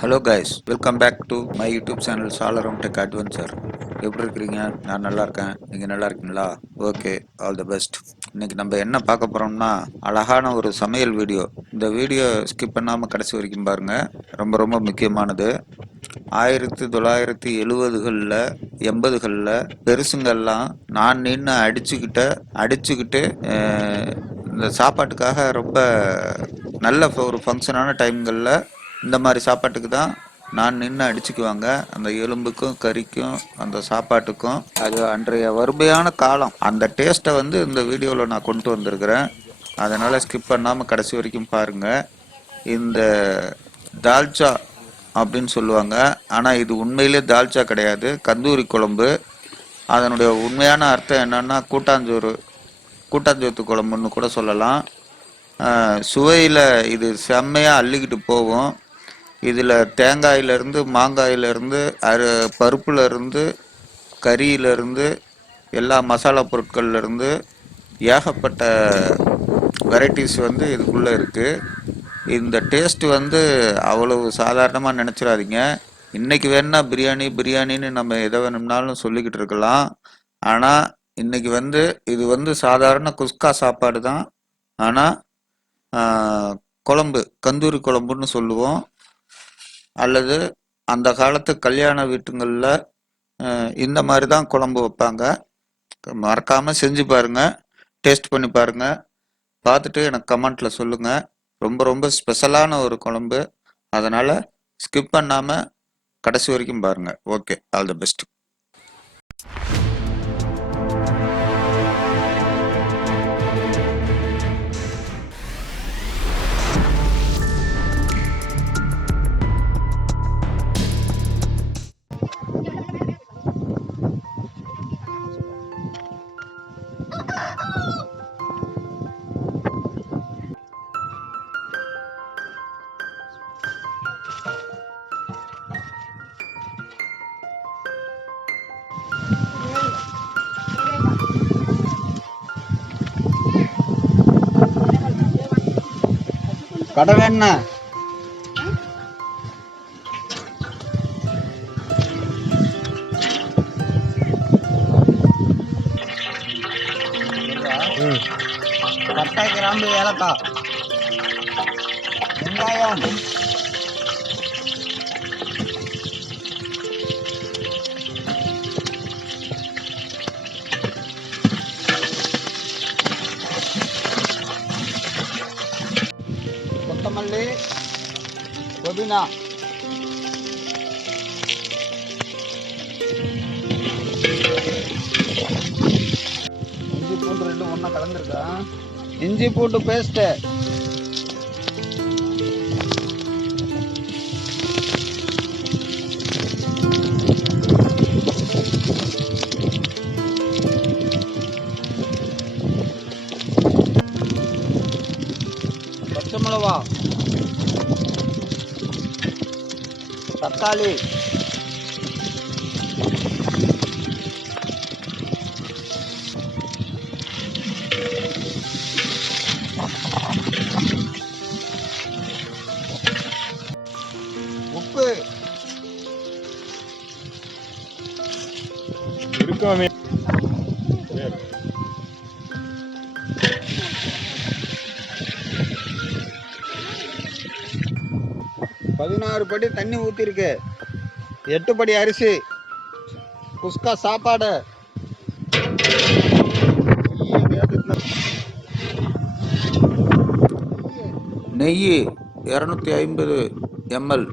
Hello guys, welcome back to my YouTube channel all around tech adventure. எப்படி இருக்கிறீங்க? நான் நல்லா இருக்கேன். நீங்கள் நல்லா இருக்கீங்களா? Okay, all the best. இன்னைக்கு நம்ம என்ன பார்க்க போகிறோம்னா, அழகான ஒரு சமையல் வீடியோ. இந்த வீடியோ ஸ்கிப் பண்ணாமல் கடைசி வரைக்கும் பாருங்கள். ரொம்ப ரொம்ப முக்கியமானது. 1970களில் 80களில் பெருசுங்கெல்லாம் நான் நின்று அடிச்சுக்கிட்டு இந்த சாப்பாட்டுக்காக ரொம்ப நல்ல ஒரு ஃபங்க்ஷனான டைம்களில் இந்த மாதிரி சாப்பாட்டுக்கு தான் நான் நின்று அடிச்சுக்குவாங்க. அந்த எலும்புக்கும் கறிக்கும் அந்த சாப்பாட்டுக்கும் அது அன்றைய வறுமையான காலம். அந்த டேஸ்ட்டை இந்த வீடியோவில் நான் கொண்டு வந்திருக்கிறேன். அதனால் ஸ்கிப் பண்ணாமல் கடைசி வரைக்கும் பாருங்கள். இந்த தால்ச்சா அப்படின்னு சொல்லுவாங்க. ஆனால் இது உண்மையிலே தால்ச்சா கிடையாது, கந்தூரி குழம்பு. அதனுடைய உண்மையான அர்த்தம் என்னன்னா கூட்டாஞ்சோத்து குழம்புன்னு கூட சொல்லலாம். சுவையில் இது செம்மையாக அள்ளிக்கிட்டு போகும். இதில் தேங்காயிலேருந்து மாங்காயிலேருந்து பருப்புலேருந்து கறியிலேருந்து எல்லா மசாலா பொருட்கள்லேருந்து ஏகப்பட்ட வெரைட்டிஸ் இதுக்குள்ளே இருக்குது. இந்த டேஸ்ட் அவ்வளவு சாதாரணமாக நினச்சிடாதீங்க. இன்றைக்கி வேணுன்னா பிரியாணின்னு நம்ம எதை வேணும்னாலும் சொல்லிக்கிட்டு இருக்கலாம். ஆனால் இன்றைக்கி இது சாதாரண குஸ்கா சாப்பாடு தான். ஆனால் குழம்பு கந்தூரி குழம்புன்னு சொல்லுவோம். அல்லது அந்த காலத்து கல்யாண வீட்டுங்களில் இந்த மாதிரி தான் குழம்பு வைப்பாங்க. மறக்காமல் செஞ்சு பாருங்கள், டேஸ்ட் பண்ணி பாருங்கள். பார்த்துட்டு எனக்கு கமெண்ட்டில் சொல்லுங்கள். ரொம்ப ரொம்ப ஸ்பெஷலான ஒரு குழம்பு. அதனால் ஸ்கிப் பண்ணாமல் கடைசி வரைக்கும் பாருங்கள். Okay, all the best. கடை வேணா பட்டை கிராம்பு ஏலக்காய் வெங்காயம் கொத்தமல்லி புதினா இஞ்சி பூண்டு ரெண்டும் ஒன்றா கலந்துருக்கா. இஞ்சி பூண்டு பேஸ்ட்டு பச்சை மிளகா தக்காளி உப்பு இருக்கவே 16 படி தண்ணி ஊற்றிருக்கு. 8 படி அரிசி குஸ்கா சாப்பாடு. நெய் 250 ml.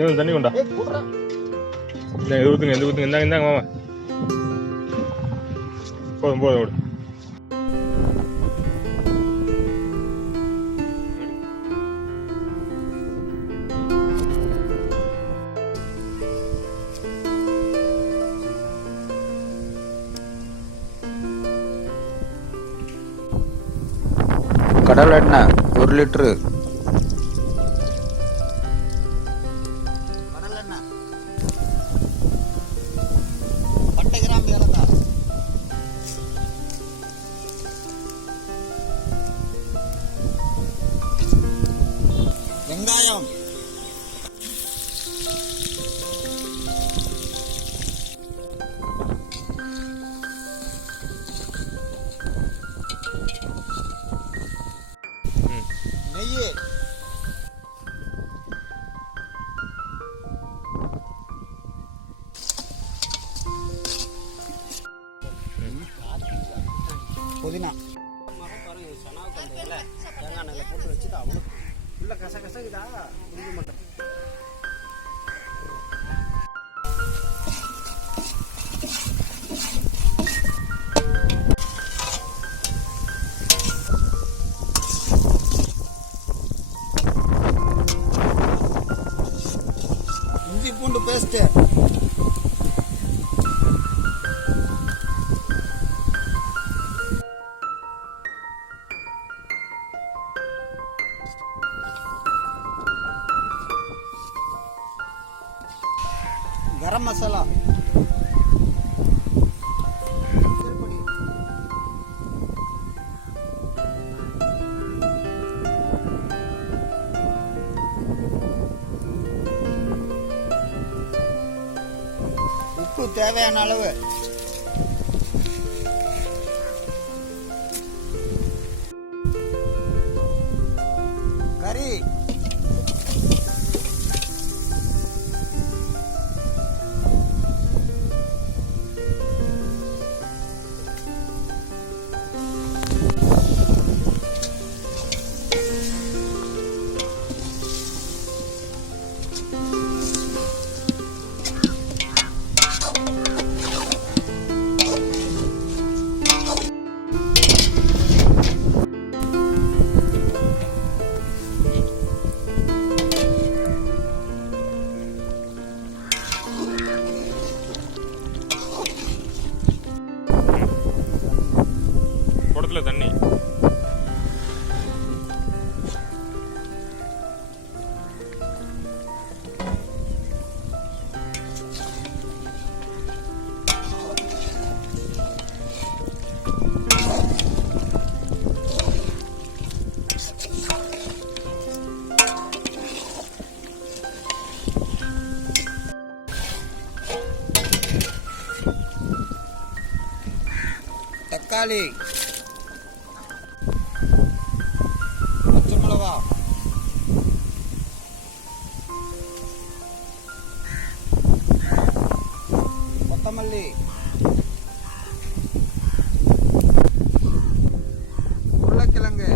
இன்னும் தண்ணி கொண்டா. ஏய் குடுறா. இது ஊற்றுங்க, இது ஊற்றுங்க. இந்தாங்க மாமா. போதும் போதும் விடு. கடல் எண்ணெய் 1 லிட்டரு. கடலெண்ணெய். பட்டை கிராம்பு ஏலக்காய். வெங்காயம். நெய். புதினா. உள்ள கசகசகுதா புரிஞ்சு மட்டும். இஞ்சி பூண்டு பேஸ்ட். கரம் மசாலா. உப்பு தேவையான அளவு. கறி. குடத்துல தண்ணி. தக்காளி. பச்சை மிளகா. கொத்தமல்லி. உருளைக்கிழங்கு.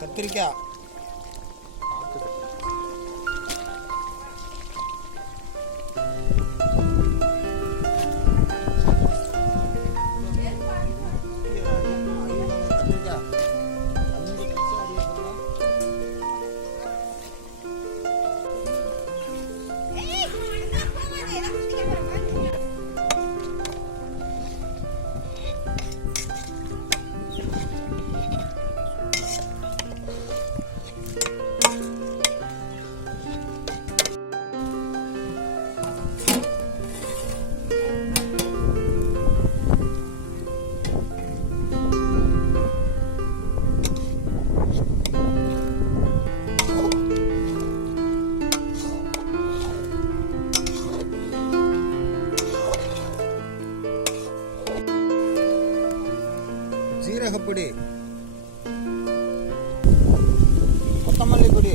கத்திரிக்காய். சீரகப்பொடி, கொத்தமல்லி பொடி,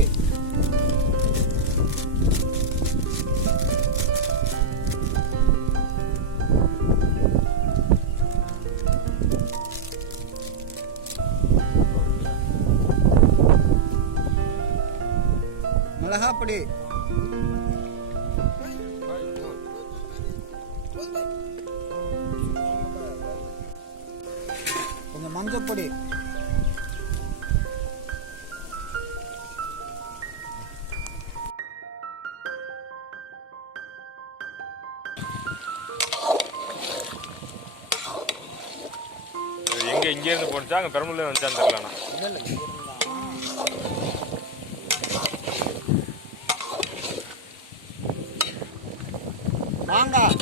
மிளகாப்பொடி, கொஞ்சம் மஞ்சப்பொடி, எங்க இங்க இருந்து போனுச்சா அங்க பெரம்பலூர்ல வந்துச்சான்னு தெரியல. மாங்காய்,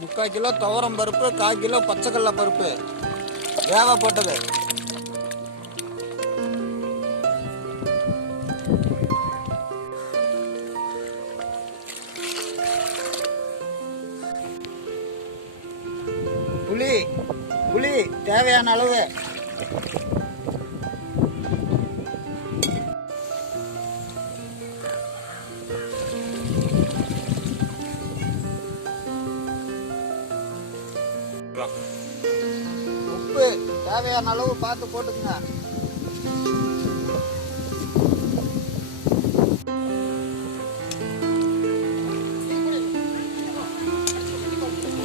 முக்கால் கிலோ துவரம் பருப்பு, 1/4 கிலோ பச்சைக்கடலை பருப்பு வேக போட்டது. புளி தேவையான அளவு, உப்பு தேவையான அளவு பார்த்து போட்டுக்குங்க.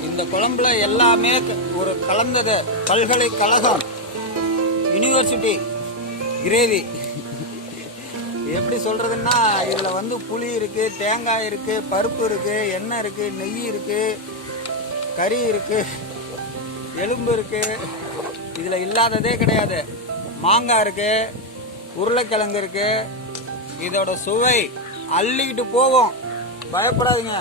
இந்த குழம்புல எல்லாமே ஒரு கலந்தது. பல்கலைக்கழகம், யூனிவர்சிட்டி கிரேவி. எப்படி சொல்றதுன்னா, இதுல வந்து புளி இருக்கு, தேங்காய் இருக்கு, பருப்பு இருக்கு, எண்ணெய் இருக்கு, நெய் இருக்கு, கறி இருக்கு, எலும்பு இருக்கு. இதுல இல்லாததே கிடையாது. மாங்காய் இருக்கு, உருளைக்கிழங்கு இருக்கு. இதோட சுவை அள்ளிக்கிட்டு போவோம், பயப்படாதீங்க.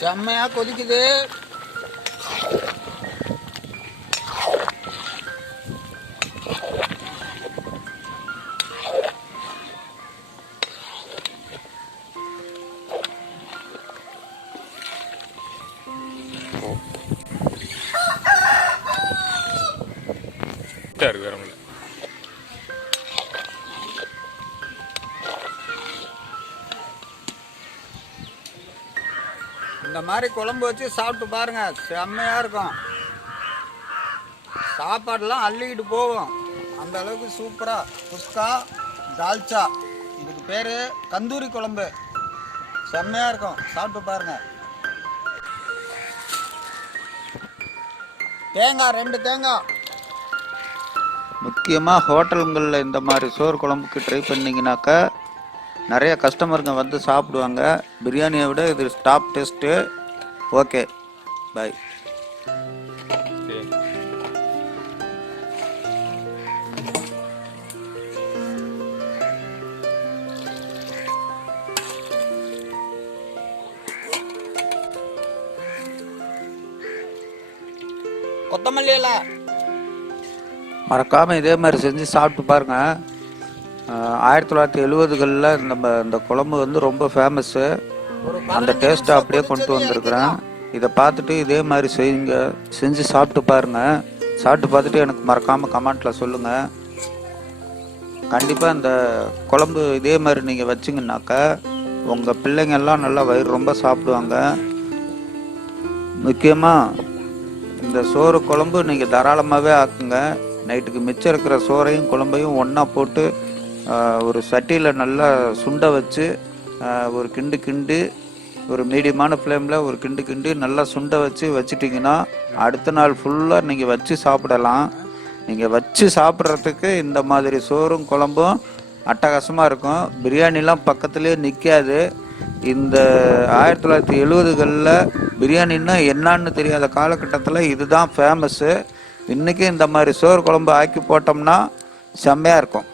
செம்மையா கொதிக்குது. இருக்கு வேற ஒண்ணும் இல்ல. இந்த மாதிரி குழம்பு வச்சு சாப்பிட்டு பாருங்க, செம்மையா இருக்கும். சாப்பாடுலாம் அள்ளிக்கிட்டு போவோம், அந்த அளவுக்கு சூப்பரா. குஸ்கா தால்ச்சா, இதுக்கு பேரு கந்தூரி குழம்பு. செம்மையா இருக்கும், சாப்பிட்டு பாருங்க. தேங்காய் 2 தேங்காய். முக்கியமாக ஹோட்டலுங்களில் இந்த மாதிரி சோறு குழம்புக்கு ட்ரை பண்ணிங்கனாக்கா நிறைய கஸ்டமருங்க வந்து சாப்பிடுவாங்க. பிரியாணியை விட இது டாப் டேஸ்ட்டு. ஓகே, பாய். சரி. கொத்தமல்லி இலை மறக்காமல் இதே மாதிரி செஞ்சு சாப்பிட்டு பாருங்கள். 1970களில் இந்த குழம்பு வந்து ரொம்ப ஃபேமஸ்ஸு. அந்த டேஸ்ட்டை அப்படியே கொண்டு வந்திருக்கிறேன். இதை பார்த்துட்டு இதே மாதிரி செஞ்சு சாப்பிட்டு பாருங்கள். சாப்பிட்டு பார்த்துட்டு எனக்கு மறக்காமல் கமெண்ட்டில் சொல்லுங்கள். கண்டிப்பாக இந்த குழம்பு இதே மாதிரி நீங்கள் வச்சிங்கன்னாக்கா உங்கள் பிள்ளைங்கள்லாம் நல்லா வயிறு ரொம்ப சாப்பிடுவாங்க. முக்கியமாக இந்த சோறு குழம்பு நீங்கள் தாராளமாகவே ஆக்குங்க. நைட்டுக்கு மிச்சம் இருக்கிற சோறையும் குழம்பையும் ஒன்றா போட்டு ஒரு சட்டியில் நல்லா சுண்டை வச்சு ஒரு கிண்டு ஒரு மீடியமான ஃப்ளேமில் ஒரு கிண்டு கிண்டி நல்லா சுண்டை வச்சுட்டிங்கன்னா அடுத்த நாள் ஃபுல்லாக நீங்கள் வச்சு சாப்பிடலாம். நீங்கள் வச்சு சாப்பிட்றதுக்கு இந்த மாதிரி சோறும் குழம்பும் அட்டகாசமாக இருக்கும். பிரியாணிலாம் பக்கத்துலேயே நிற்காது. இந்த 1970களில் பிரியாணின்னா என்னான்னு தெரியாத காலகட்டத்தில் இதுதான் ஃபேமஸ்ஸு. இன்றைக்கி இந்த மாதிரி சோறு குழம்பு ஆக்கி போட்டோம்னா செம்மையாக இருக்கும்.